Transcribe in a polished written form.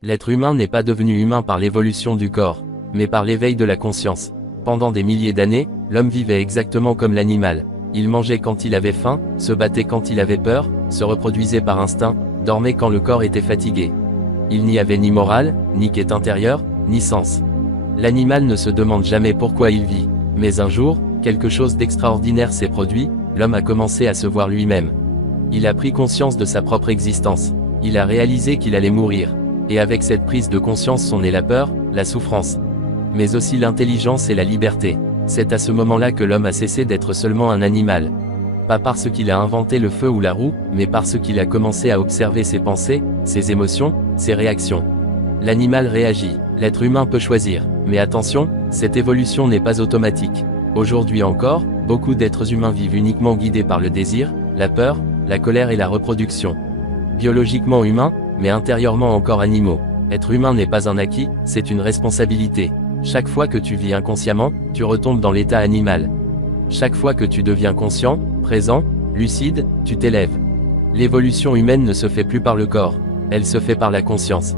L'être humain n'est pas devenu humain par l'évolution du corps, mais par l'éveil de la conscience. Pendant des milliers d'années, l'homme vivait exactement comme l'animal. Il mangeait quand il avait faim, se battait quand il avait peur, se reproduisait par instinct, dormait quand le corps était fatigué. Il n'y avait ni morale, ni quête intérieure, ni sens. L'animal ne se demande jamais pourquoi il vit. Mais un jour, quelque chose d'extraordinaire s'est produit, l'homme a commencé à se voir lui-même. Il a pris conscience de sa propre existence. Il a réalisé qu'il allait mourir. Et avec cette prise de conscience sont nées la peur, la souffrance, mais aussi l'intelligence et la liberté. C'est à ce moment-là que l'homme a cessé d'être seulement un animal. Pas parce qu'il a inventé le feu ou la roue, mais parce qu'il a commencé à observer ses pensées, ses émotions, ses réactions. L'animal réagit, l'être humain peut choisir. Mais attention, cette évolution n'est pas automatique. Aujourd'hui encore, beaucoup d'êtres humains vivent uniquement guidés par le désir, la peur, la colère et la reproduction. Biologiquement humains, mais intérieurement encore animaux. Être humain n'est pas un acquis, c'est une responsabilité. Chaque fois que tu vis inconsciemment, tu retombes dans l'état animal. Chaque fois que tu deviens conscient, présent, lucide, tu t'élèves. L'évolution humaine ne se fait plus par le corps, elle se fait par la conscience.